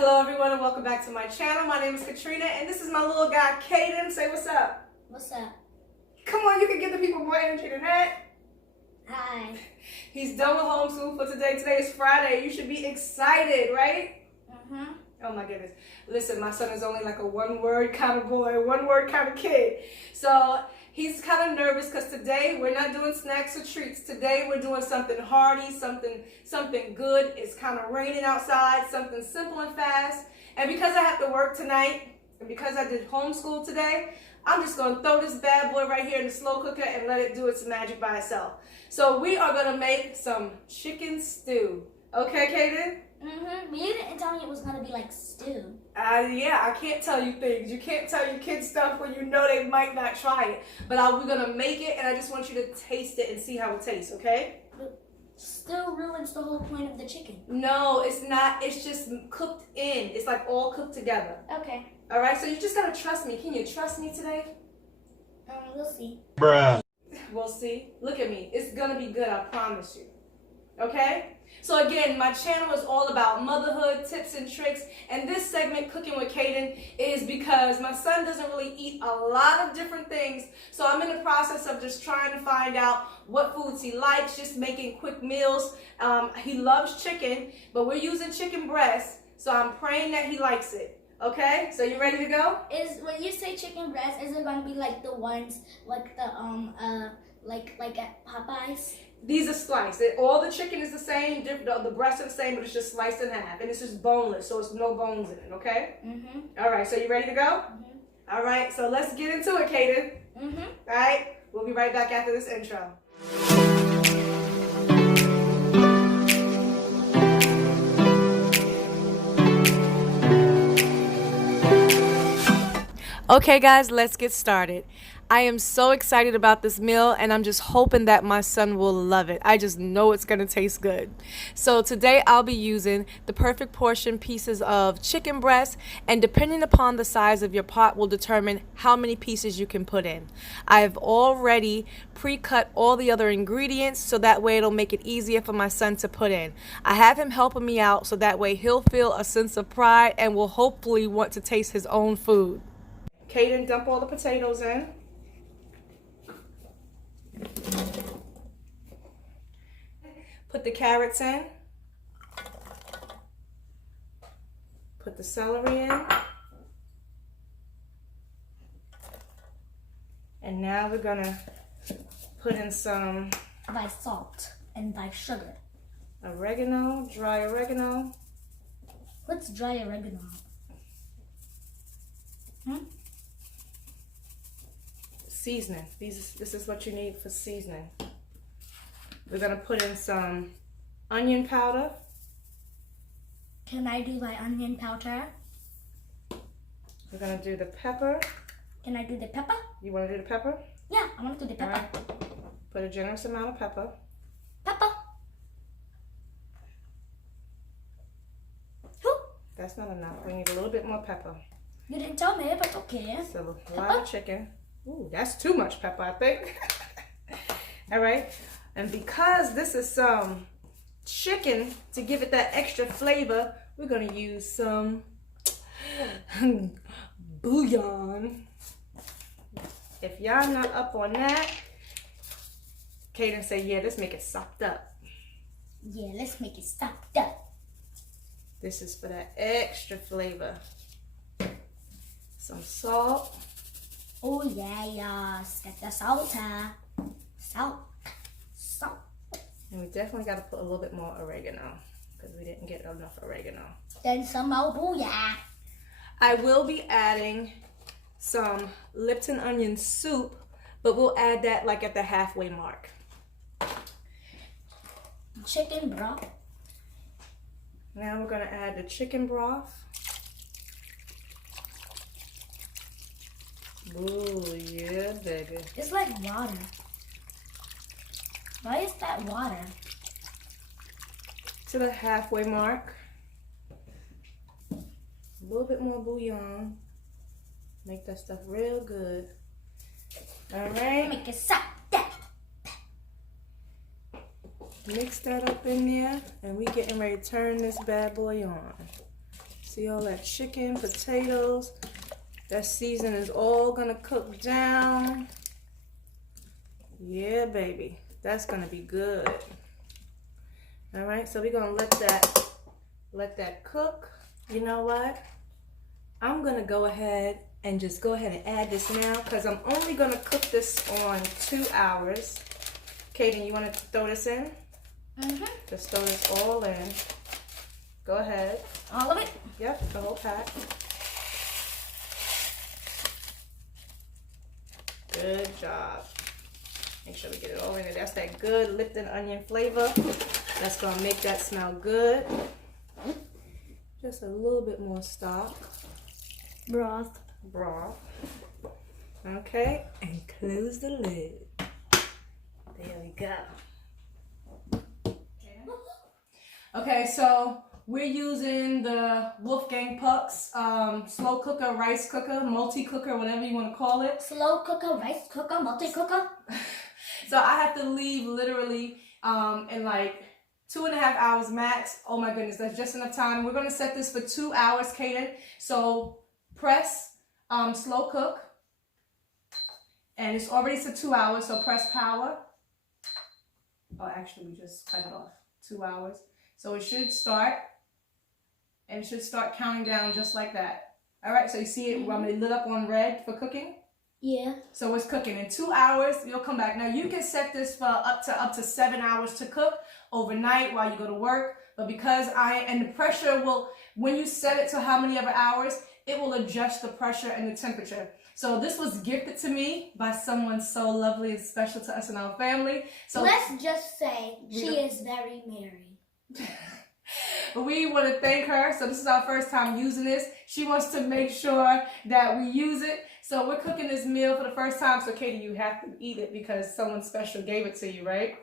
Hello everyone and welcome back to my channel. My name is Katrina and this is my little guy Caden. Say what's up. What's up? Come on, you can give the people more energy than that. Hi. He's done with homeschool for today. Today is Friday. You should be excited, right? Mm-hmm. Oh my goodness. Listen, my son is only like a one-word kind of boy, one-word kind of kid. So he's kind of nervous because today we're not doing snacks or treats. Today we're doing something hearty, something good. It's kind of raining outside, something simple and fast. And because I have to work tonight, and because I did homeschool today, I'm just going to throw this bad boy right here in the slow cooker and let it do its magic by itself. So we are going to make some chicken stew. Okay, Kaden? Mm-hmm. You didn't tell me it was gonna be like stew. Yeah, I can't tell you things. You can't tell your kids stuff when you know they might not try it. But we're gonna make it, and I just want you to taste it and see how it tastes, okay? But still ruins the whole point of the chicken. No, it's not. It's just cooked in. It's like all cooked together. Okay. All right, so you just gotta trust me. Can you trust me today? We'll see. Bruh. We'll see. Look at me. It's gonna be good, I promise you. Okay? So again, my channel is all about motherhood, tips and tricks, and this segment, Cooking with Caden, is because my son doesn't really eat a lot of different things, so I'm in the process of just trying to find out what foods he likes, just making quick meals. He loves chicken, but we're using chicken breast, so I'm praying that he likes it. Okay? So you ready to go? Is when you say chicken breast, is it gonna be like the ones like the like at Popeyes? These are sliced. All the chicken is the same, the breasts are the same, but it's just sliced in half. And it's just boneless, so it's no bones in it, okay? Mm-hmm. All right, so you ready to go? Mm-hmm. All right, so let's get into it, Caden. Mm-hmm. All right, we'll be right back after this intro. Okay guys, let's get started. I am so excited about this meal and I'm just hoping that my son will love it. I just know it's gonna taste good. So today I'll be using the perfect portion pieces of chicken breast, and depending upon the size of your pot will determine how many pieces you can put in. I've already pre-cut all the other ingredients so that way it'll make it easier for my son to put in. I have him helping me out so that way he'll feel a sense of pride and will hopefully want to taste his own food. Caden, dump all the potatoes in. Put the carrots in. Put the celery in. And now we're gonna put in some By salt and by sugar. oregano, dry oregano. What's dry oregano? Seasoning. This is what you need for seasoning. We're gonna put in some onion powder. Can I do my onion powder? We're gonna do the pepper. Can I do the pepper? You wanna do the pepper? Yeah, I want to do the All pepper. right. Put a generous amount of pepper. Pepper. Whew. That's not enough. We need a little bit more pepper. You didn't tell me, but okay. So a lot of chicken. Ooh, that's too much pepper, I think. All right. And because this is some chicken, to give it that extra flavor, we're gonna use some bouillon. If y'all not up on that, Caden say, yeah, let's make it sopped up. Yeah, let's make it sopped up. This is for that extra flavor. Some salt. Oh yeah, yes. Get the salt. Salt. And we definitely got to put a little bit more oregano because we didn't get enough oregano. Then some more booyah. I will be adding some Lipton onion soup, but we'll add that like at the halfway mark. Chicken broth. Now we're going to add the chicken broth. Ooh, yeah, baby. It's like water. Why is that water? To the halfway mark. A little bit more bouillon. Make that stuff real good. All right. Make it sopped up. Mix that up in there, and we getting ready to turn this bad boy on. See all that chicken, potatoes. That season is all gonna cook down. Yeah, baby. That's gonna be good. All right, so we're gonna let that cook. You know what? I'm gonna go ahead and add this now because I'm only gonna cook this on 2 hours. Kaden, you wanna throw this in? Mm-hmm. Just throw this all in. Go ahead. All of it? Yep, the whole pack. Good job. Make sure we get it all in there. That's that good Lipton onion flavor. That's gonna make that smell good. Just a little bit more stock. Broth. Okay, and close the lid. There we go. Okay, so we're using the Wolfgang Pucks slow cooker, rice cooker, multi-cooker, whatever you want to call it. Slow cooker, rice cooker, multi-cooker. So I have to leave literally in like 2.5 hours max. Oh my goodness, that's just enough time. We're gonna set this for 2 hours, Kaden. So press slow cook. And it's already set 2 hours, so press power. Oh, actually, we just cut it off. 2 hours. So it should start. And it should start counting down just like that. All right, so you see it lit up on red for cooking? Yeah. So it's cooking. In 2 hours, you'll come back. Now, you can set this for up to 7 hours to cook overnight while you go to work. But because the pressure will, when you set it to how many ever hours, it will adjust the pressure and the temperature. So this was gifted to me by someone so lovely and special to us and our family. So let's just say she is very merry. We want to thank her. So this is our first time using this. She wants to make sure that we use it. So we're cooking this meal for the first time. So Katie, you have to eat it because someone special gave it to you, right?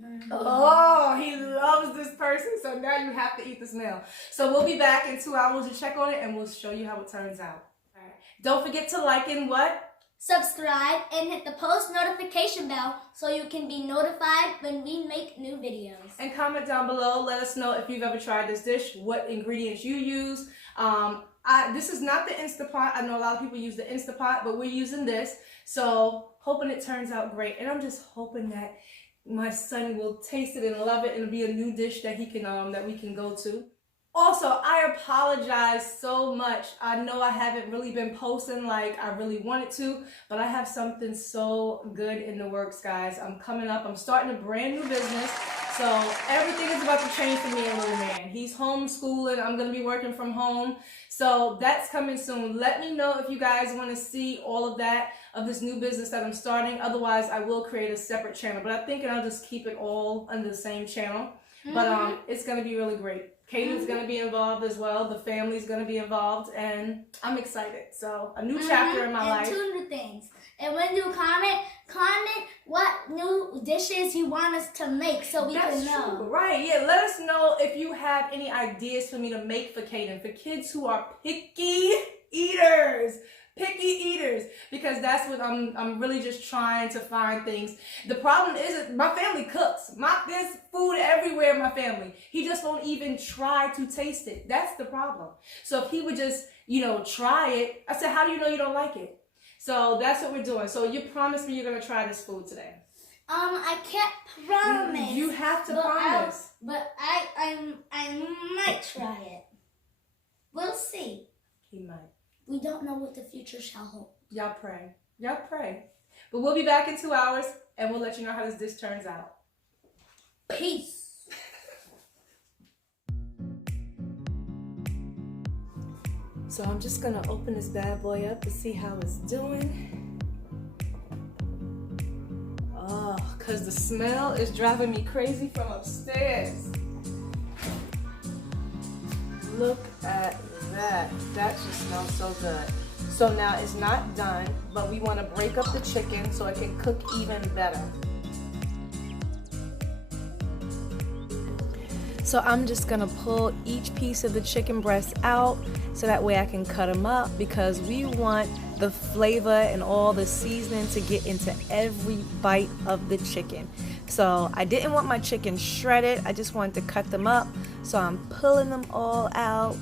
Mm-hmm. Oh, he loves this person. So now you have to eat this meal. So we'll be back in 2 hours to check on it and we'll show you how it turns out. All right. Don't forget to like and what? Subscribe and hit the post notification bell so you can be notified when we make new videos. And comment down below. Let us know if you've ever tried this dish, what ingredients you use. This is not the Instapot. I know a lot of people use the Instapot, but we're using this. So hoping it turns out great. And I'm just hoping that my son will taste it and love it and it'll be a new dish that he can that we can go to. Also, I apologize so much. I know I haven't really been posting like I really wanted to, but I have something so good in the works, guys. I'm coming up. I'm starting a brand new business. So everything is about to change for me and little man. He's homeschooling. I'm going to be working from home. So that's coming soon. Let me know if you guys want to see all of that, of this new business that I'm starting. Otherwise, I will create a separate channel. But I'm thinking I'll just keep it all under the same channel. But it's going to be really great. Katie's going to be involved as well. The family's going to be involved. And I'm excited. So a new chapter in my life. And 2 new things. And when you comment what new dishes you want us to make so we can know. True. Right, yeah. Let us know if you have any ideas for me to make for Kaden. For kids who are picky eaters. Because that's what I'm really just trying to find things. The problem is my family cooks. There's food everywhere in my family. He just won't even try to taste it. That's the problem. So if he would just, try it. I said, how do you know you don't like it? So that's what we're doing. So you promised me you're going to try this food today. I can't promise. You have to promise. But I might try it. We'll see. He might. We don't know what the future shall hold. Y'all pray. But we'll be back in 2 hours, and we'll let you know how this dish turns out. Peace. So I'm just going to open this bad boy up to see how it's doing. Oh, because the smell is driving me crazy from upstairs. Look at that. That just smells so good. So now it's not done, but we want to break up the chicken so it can cook even better. So I'm just going to pull each piece of the chicken breast out so that way I can cut them up because we want the flavor and all the seasoning to get into every bite of the chicken. So I didn't want my chicken shredded. I just wanted to cut them up. So I'm pulling them all out.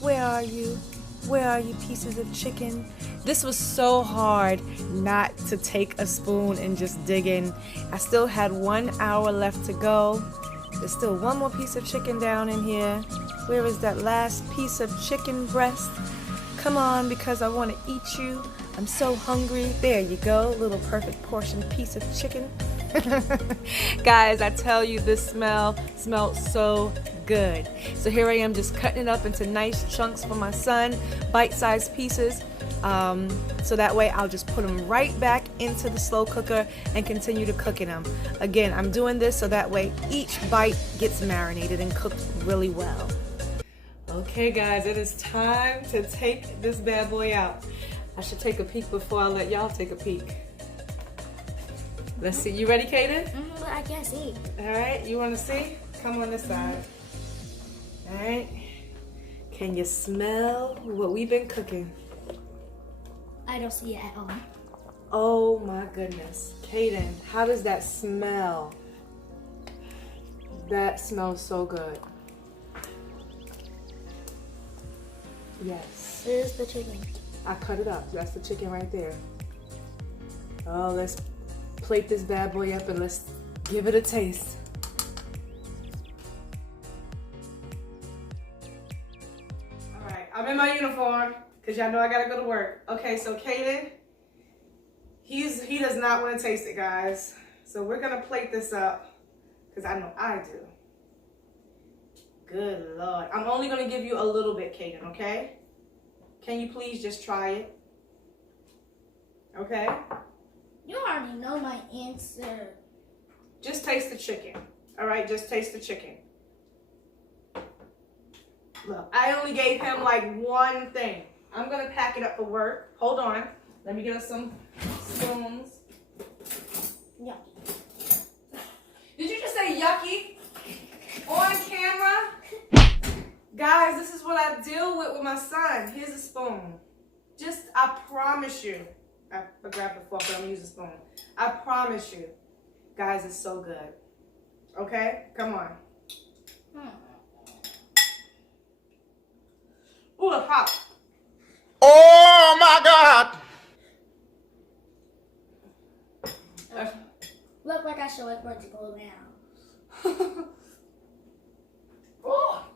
Where are you? Where are you, pieces of chicken? This was so hard not to take a spoon and just dig in. I still had 1 hour left to go. There's still one more piece of chicken down in here. Where is that last piece of chicken breast? Come on, because I want to eat you. I'm so hungry. There you go, little perfect portion piece of chicken. Guys, I tell you, this smelled so good. So here I am just cutting it up into nice chunks for my son, bite-sized pieces. So that way I'll just put them right back into the slow cooker and continue to cooking them. Again, I'm doing this so that way each bite gets marinated and cooked really well. Okay guys, it is time to take this bad boy out. I should take a peek before I let y'all take a peek. Let's see, you ready, Kaden? But I can't see. All right, you want to see? Come on this side. All right. Can you smell what we've been cooking? I don't see it at all. Oh my goodness. Kaden, how does that smell? That smells so good. Yes. It is the chicken. I cut it up. That's the chicken right there. Oh, let's plate this bad boy up and let's give it a taste. All right, I'm in my uniform because y'all know I gotta go to work. Okay, so Kaden, he does not want to taste it, guys. So we're gonna plate this up because I know I do. Good Lord. I'm only gonna give you a little bit, Kaden, okay? Can you please just try it? Okay? You already know my answer. Just taste the chicken. All right, just taste the chicken. Look, I only gave him like one thing. I'm gonna pack it up for work. Hold on. Let me get us some spoons. Yeah. Did you just say yucky? On camera? Guys, this is what I deal with my son. Here's a spoon. Just, I promise you. I grabbed the fork, but I'm gonna use a spoon. I promise you. Guys, it's so good. Okay? Come on. Ooh, the pop. Oh my God! Look like I should wait for it to go down. Oh.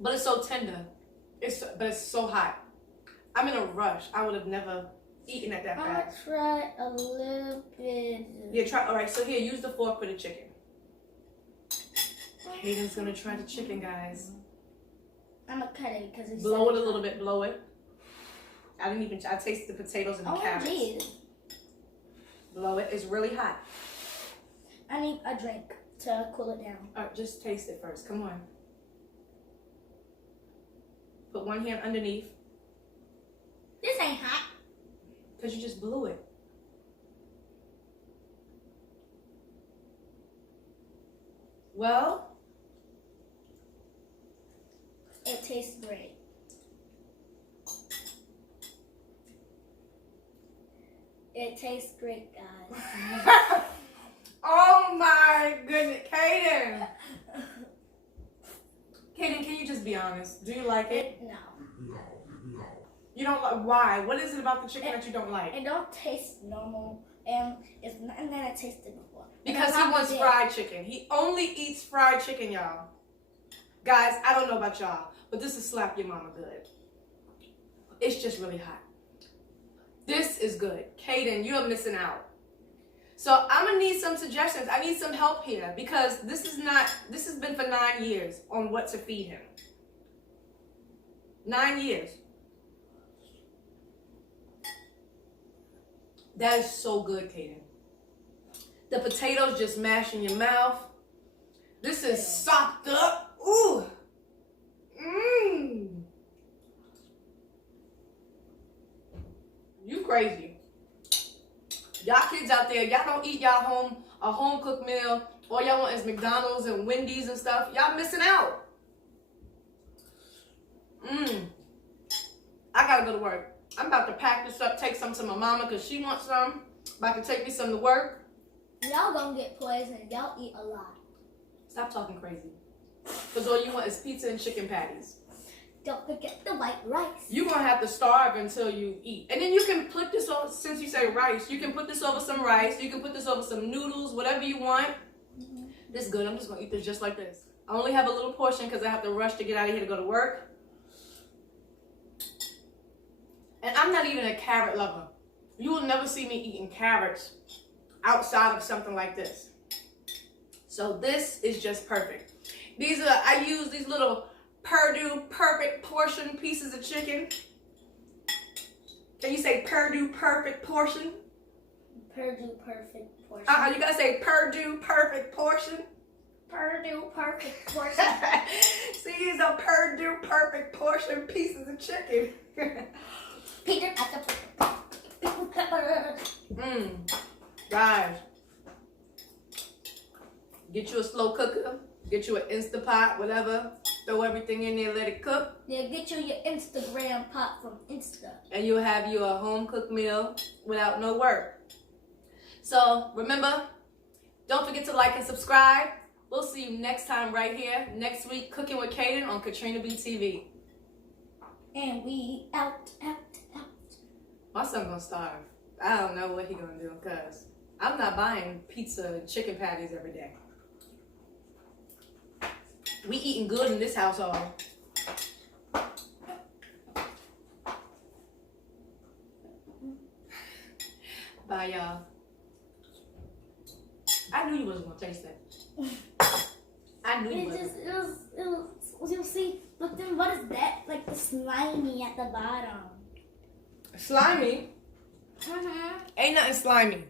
But it's so tender. But it's so hot. I'm in a rush. I would have never eaten it that I'm fast. gonna try a little bit. Yeah, try. All right, so here, use the fork for the chicken. Hayden's gonna try the chicken, guys. I'm gonna cut it because it's Blow it a little bit. Blow it. I tasted the potatoes and the carrots. geez. Blow it. It's really hot. I need a drink to cool it down. All right, just taste it first. Come on. Put one hand underneath. This ain't hot. Because you just blew it. Well, It tastes great. It tastes great, guys. oh my goodness. Kaden. Kaden, can you just be honest? Do you like it? No. You don't like, why? What is it about the chicken that you don't like? It don't taste normal, and it's nothing that I tasted before. Because he wants fried chicken. He only eats fried chicken, y'all. Guys, I don't know about y'all, but this is slap your mama good. It's just really hot. This is good. Kaden, you're missing out. So I'm gonna need some suggestions. I need some help here because this has been for 9 years on what to feed him. 9 years. That is so good, Kaden. The potatoes just mash in your mouth. This is sopped up. Ooh. Mmm. You crazy. Y'all kids out there, y'all don't eat y'all a home cooked meal. All y'all want is McDonald's and Wendy's and stuff. Y'all missing out. I gotta go to work. I'm about to pack this up, take some to my mama because she wants some. About to take me some to work. Y'all gonna get poisoned. Y'all eat a lot. Stop talking crazy. Because all you want is pizza and chicken patties. Don't forget the white rice. You're going to have to starve until you eat. And then you can put this over, since you say rice, you can put this over some rice. You can put this over some noodles, whatever you want. This is good. I'm just going to eat this just like this. I only have a little portion because I have to rush to get out of here to go to work. And I'm not even a carrot lover. You will never see me eating carrots outside of something like this. So this is just perfect. I use these little Perdue Perfect portion pieces of chicken. Can you say Perdue Perfect portion? Purdue perfect portion. You gotta say Perdue Perfect portion. Purdue perfect portion. See, these are Perdue Perfect portion pieces of chicken. Peter pepper. Guys, get you a slow cooker. Get you an Instapot, whatever. Throw everything in there, let it cook. Yeah, get you your Instagram pot from Insta. And you'll have you a home cooked meal without no work. So remember, don't forget to like and subscribe. We'll see you next time right here. Next week, Cooking with Kaden on Katrina B TV. And we out. My son gonna starve. I don't know what he gonna do because I'm not buying pizza and chicken patties every day. We eating good in this household. Bye, y'all. I knew you wasn't gonna taste that. I knew you wasn't. It was, you'll see, but then what is that? Like the slimy at the bottom. Slimy? Ain't nothing slimy.